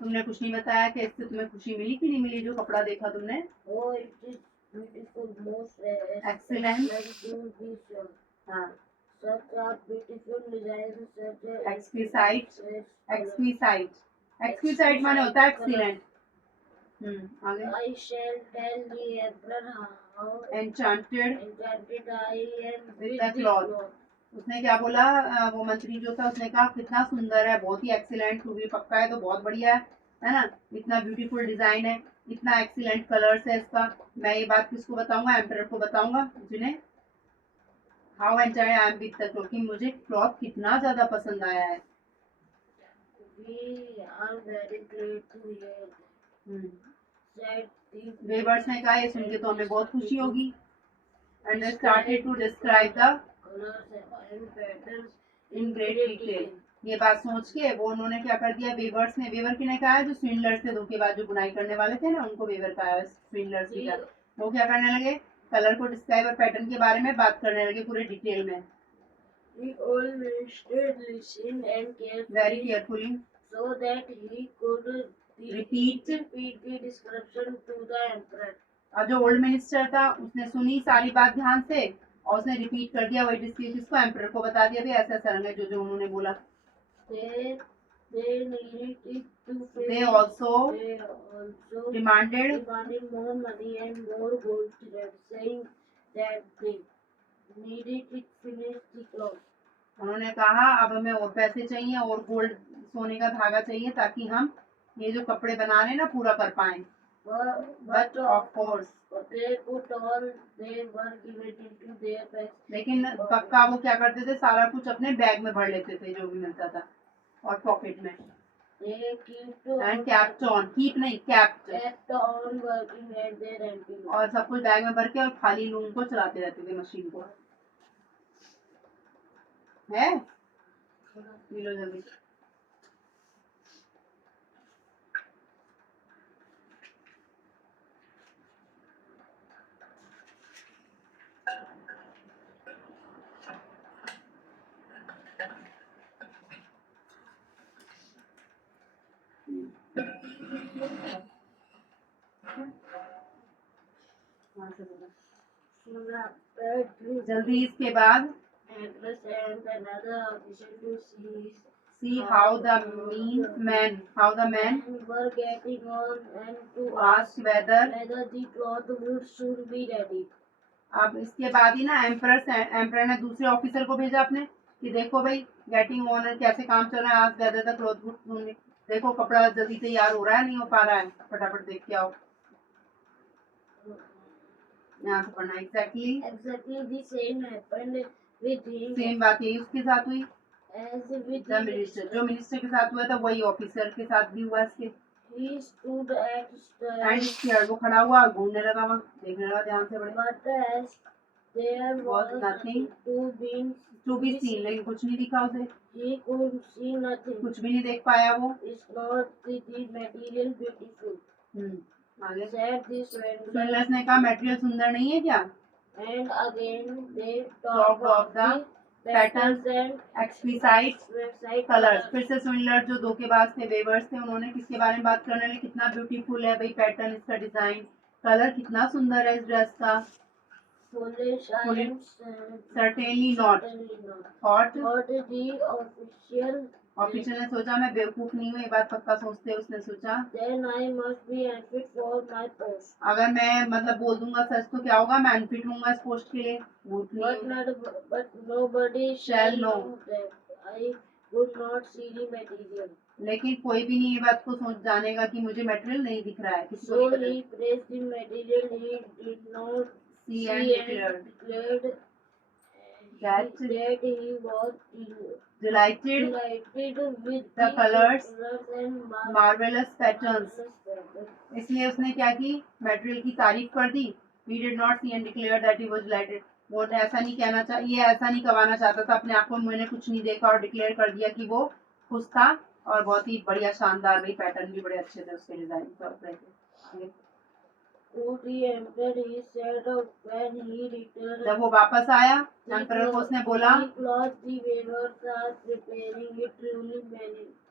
तुमने कुछ नहीं बताया कि इससे तुम्हें खुशी मिली कि नहीं मिली जो कपड़ा देखा तुमने? Oh, it is beautiful, most Excellent. हाँ, Such a beautiful design, such a exquisite. Exquisite. Exquisite माने होता है excellent. आगे. I shall tell the emperor how Enchanted I am with the cloth. उसने क्या बोला? वो मंत्री जो था उसने कहा कितना सुंदर है, बहुत ही एक्सीलेंट, टू बी पक्का है तो बहुत बढ़िया है ना? इतना ब्यूटीफुल डिजाइन है, इतना एक्सीलेंट कलर्स है इसका। मैं ये बात किसको बताऊंगा? एम्परर को बताऊंगा, जिन्हें how enjoy I am with the cloth, कि मुझे क्लॉथ कितना ज्यादा पसंद आया है। We are very glad to hear that the weavers ने कहा ये सुन के तो हमें बहुत खुशी होगी। And they started to describe the colors and patterns in great detail. ये बात सोच के वो उन्होंने क्या कर दिया, वेवर्स ने, वेवर किने कहा है? जो स्विंडलर्स थे, धोखेबाज जो बुनाई करने वाले थे ना, उनको वेवर कहा है, स्विंडलर्स की तरह। वो क्या करने लगे? कलर को डिस्क्राइब और पैटर्न के बारे में बात करने लगे पूरे डिटेल में। he always stood, listened and very carefully so that he could repeat the description to the emperor. और जो ओल्ड मिनिस्टर था उसने सुनी सारी बात ध्यान से और उसने रिपीट कर दिया वही डिस्क्रिप्शन, इसको एम्परर को बता दिया भी ऐसा ऐसा रंग है जो जो उन्होंने बोला। They also demanded more money and more gold thread, saying that they needed it finish the cloth. उन्होंने कहा अब हमें और पैसे चाहिए और गोल्ड सोने का धागा चाहिए ताकि हम ये जो कपड़े बना रहे हैं ना पूरा कर पाए। But of course they put all they were given into their bags. लेकिन पक्का वो क्या करते थे, सारा कुछ अपने बैग में भर लेते थे जो भी मिलता था और पॉकेट में। They kept and kept on, keep नहीं kept, on working at their empty. और सब कुछ बैग में भर के और खाली लूम को चलाते रहते थे, मशीन को। है मिलो जल्दी। जल्दी इसके बाद see how the men were getting on and to ask whether the cloth would soon be ready. अब इसके बाद ही ना एम्परर ने दूसरे ऑफिसर को भेजा अपने कि देखो भाई गेटिंग ऑन कैसे काम चल रहा है, आज वेदर द क्लॉथ वुड, देखो कपड़ा जल्दी तैयार हो रहा है नहीं हो पा रहा है, फटाफट देख के आओ। यहाँ से पढ़ना exactly the same happened with him. Same बात यही उसके साथ हुई As with द मिनिस्टर, जो मिनिस्टर के साथ हुआ था वही ऑफिसर के साथ भी हुआ इसके। he stood at and stared, वो खड़ा हुआ घूमने लगा वहाँ, देखने लगा ध्यान से बड़े। but as there was nothing to be seen, लेकिन कुछ नहीं दिखा उसे, he could see nothing. कुछ भी नहीं देख पाया वो। It's not the material beautiful. आगे said the swindler. स्विंडलर्स ने कहा मटेरियल सुंदर नहीं है क्या? And again they talked of the patterns and exquisite colours. फिर से स्विंडलर जो धोखेबाज थे, वेवर्स थे, उन्होंने किसके बारे में बात करने लगे? कितना ब्यूटीफुल है भाई पैटर्न, इसका डिजाइन, कलर कितना सुंदर है इस ड्रेस का। certainly not thought ऑफिशियल ने सोचा, मैं बेवकूफ नहीं हूँ, ये बात पक्का सोचते, उसने सोचा then I must be unfit for my post. अगर मैं मतलब बोल दूंगा सच तो क्या होगा, मैं अनफिट हूँगा इस पोस्ट के लिए। But nobody shall know that I would not see the material. लेकिन कोई भी नहीं ये बात को सोच जानेगा कि मुझे मटेरियल नहीं दिख रहा है। So he praised the material he did not see and declared that he was delighted with the colors and marvelous patterns. इसलिए उसने क्या की, मटेरियल की तारीफ कर दी। He did not see and declared that he was delighted. वो ऐसा नहीं कहना चाह, ये ऐसा नहीं कहवाना चाहता था अपने आप को, मैंने कुछ नहीं देखा, और डिक्लेयर कर दिया कि वो खुश था और बहुत ही बढ़िया शानदार, भाई पैटर्न भी बड़े अच्छे थे उसके डिजाइन कपड़े के। जब वो वापस आया एम्परर को उसने बोला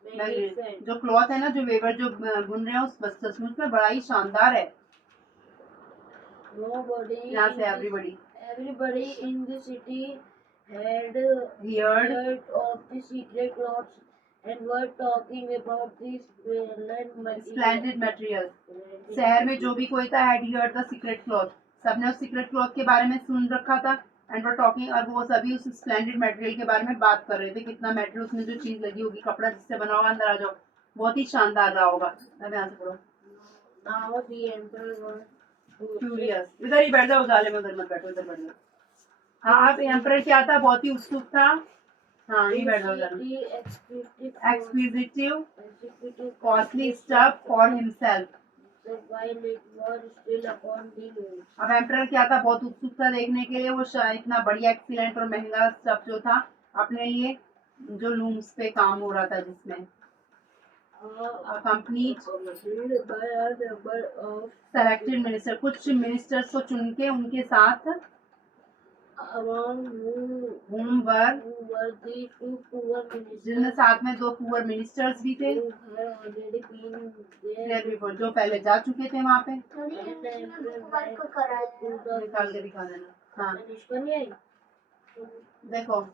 magnificent. जो क्लॉथ है ना, जो वेवर जो बुन रहे हैं उस सचमुच में बड़ा ही शानदार है। Nobody यहाँ से in everybody in the city had Heard. heard of the secret clothes and were talking about this splendid material. शहर में जो भी कोई था had heard the secret cloth, सबने उस सीक्रेट क्लॉथ के बारे में सुन रखा था। एंड वो टॉकिंग, और वो सभी उस स्प्लेंडेड मटेरियल के बारे में बात कर रहे थे। कितना मटेरियल, उसमें जो चीज लगी होगी, कपड़ा जिससे बना होगा, अंदर आ जाओ, बहुत ही शानदार रहा होगा। अब यहाँ से पढ़ो। Now the emperor was curious, इधर ही बैठ जाओ, उजाले में उधर मत बैठो, इधर बैठ जाओ। हाँ, अब एम्परर क्या था, बहुत ही उत्सुक था। हाँ, ये बैठ जाओ उजाले। Exquisite costly stuff for himself. while it was still upon the move. अब एम्परर क्या था, बहुत उत्सुक था देखने के लिए। वो इतना बढ़िया, एक्सीलेंट और महंगा स्टफ जो था अपने लिए, जो लूम्स पे काम हो रहा था, जिसमें company by a number of selected minister, कुछ मिनिस्टर्स को चुन के उनके साथ, among whom were who were the two poor ministers जिनमें साथ में 2 पुअर मिनिस्टर्स भी थे, who had already been there. There before, जो पहले जा चुके थे वहाँ पे। And the emperor went to the निकाल के दिखा देना। हाँ, निष्का नहीं आई? देखो,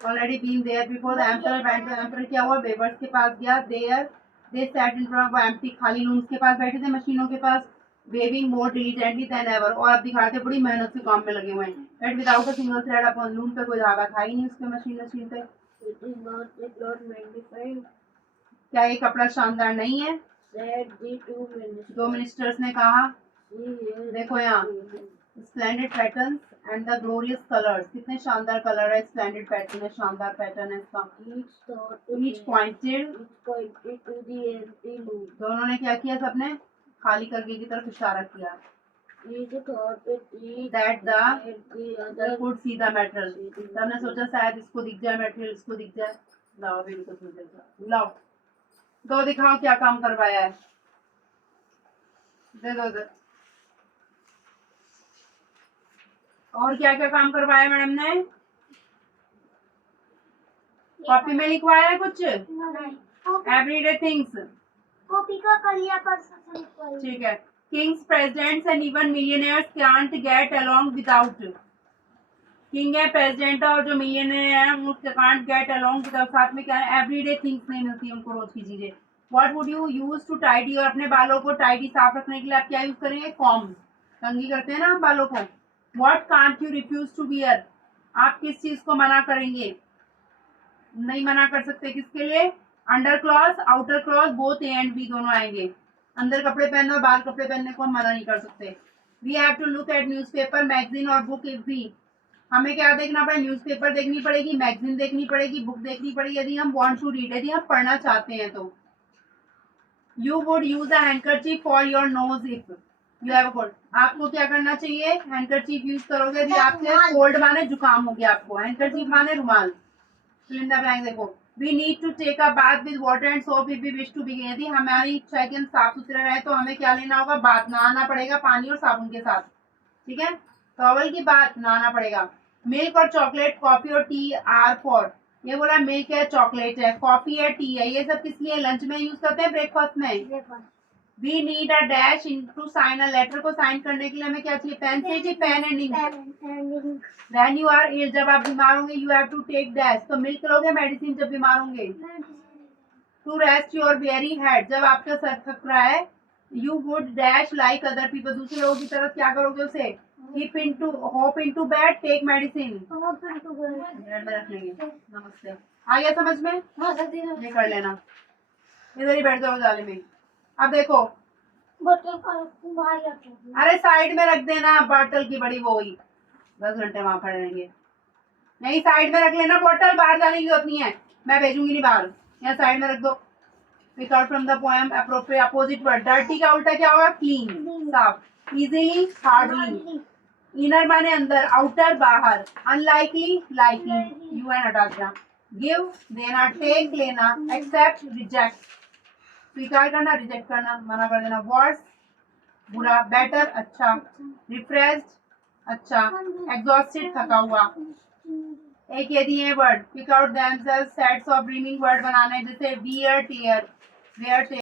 already been there before the emperor went. Emperor क्या हुआ, वेवर्स के पास गया। There they sat in front of empty, खाली लूम्स के पास बैठे थे, मशीनों के पास। Weaving more diligently than ever, और अब दिखाते बड़ी मेहनत से काम में लगे हुए हैं। But without a single thread upon loom, पे कोई धागा था ही नहीं उसके मशीन पे। It is not the cloth magnified, क्या ये कपड़ा शानदार नहीं है, said the two ministers. 2 ministers ने कहा। See here, देखो यहाँ, splendid patterns and the glorious colours, कितने शानदार कलर है, स्प्लेंडेड पैटर्न है, शानदार पैटर्न है इसका। Each pointed to the empty loop. दोनों ने क्या किया, सबने खाली करके की तरफ इशारा किया। Each thought each That the the other other could see the metal, सबने सोचा शायद इसको दिख जाए मटेरियल, इसको दिख जाए। लाओ अभी इनको सुन लेगा, लाओ दो, दिखाओ क्या काम करवाया है, दे दो दे। और क्या क्या काम करवाया मैडम ने, कॉपी में लिखवाया है कुछ, एवरीडे थिंग्स, कॉपी का कर लिया परसों। ठीक है। Kings, presidents and even millionaires can't get along without, king है, प्रेसिडेंट है, और जो मिलियनेयर है वो कांट गेट अलोंग विदाउट, साथ में क्या है, एवरीडे थिंग्स नहीं मिलती उनको, रोज की चीजें। What would you use to tidy, और अपने बालों को टाइडी साफ रखने के लिए आप क्या यूज करेंगे, कॉम्ब, कंघी करते हैं ना आप बालों को। What can't you refuse to wear, आप किस चीज को मना करेंगे, नहीं मना कर सकते, किसके लिए, under cloth, outer cloth, both A and B दोनों आएंगे। अंदर कपड़े पहनना और बाहर कपड़े पहनने को हम मना नहीं कर सकते। We have to look at newspaper, magazine और बुक इफ भी, हमें क्या देखना पड़ेगा, न्यूज़पेपर देखनी पड़ेगी, मैगजीन देखनी पड़ेगी, बुक देखनी पड़ेगी, यदि हम वांट टू रीड, यदि हम पढ़ना चाहते हैं तो। You would use a handkerchief for your nose if you have a cold, आपको क्या करना चाहिए, हैंडकरचीफ यूज करोगे यदि आपसे कोल्ड माने जुकाम हो गया आपको, हैंडकरचीफ माने रुमाल। फिलिंदा ब्लैंक देखो, we need to take a bath with water and soap if we wish to begin, यदि हमारी इच्छा है कि हम साफ सुथरे रहे तो हमें क्या लेना होगा, बाथ, नहाना पड़ेगा पानी और साबुन के साथ, ठीक है, टॉवल की बात, नहाना पड़ेगा। मिल्क और चॉकलेट, कॉफी और टी आर फॉर, ये बोला मिल्क है, चॉकलेट है, कॉफी है, टी है, ये सब किस लिए, लंच में यूज करते हैं, ब्रेकफास्ट में। We need a dash to sign a letter, को साइन करने के लिए हमें क्या चाहिए, पेन चाहिए, pen and ink. When you are ill, जब आप बीमार होंगे, you have to take dash, तो मिल्क लोगे, मेडिसिन जब बीमार होंगे। To rest your very head, जब आपका सर थक रहा है, you would dash like other people, दूसरे लोगों की तरफ क्या करोगे उसे, keep into, hop into bed, take medicine, में रख लेंगे। नमस्ते, आ गया समझ में, ये कर लेना, इधर ही बैठ जाओ जाले में। अब देखो, अरे साइड में रख देना, बॉटल की बड़ी वो हुई, 10 घंटे वहां खड़े रहेंगे, नहीं साइड में रख लेना बॉटल, बाहर जाने की जरूरत नहीं है, मैं भेजूंगी नहीं बाहर, यहाँ साइड में रख दो। Pick out from the poem appropriate opposite word, dirty का उल्टा क्या होगा, क्लीन, साफ, इजीली, हार्डली, इनर माने अंदर, आउटर बाहर, अनलाइकली, लाइकली, यू एंड हटा देना, गिव देना, टेक लेना, एक्सेप्ट रिजेक्ट, स्वीकार करना, रिजेक्ट करना, मना कर देना, वर्स बुरा, बेटर अच्छा, रिफ्रेश्ड अच्छा, एग्जॉस्टेड थका हुआ, एक ये दिए word, pick out themselves sets of rhyming word बनाने, जैसे वियर टेयर, वेयर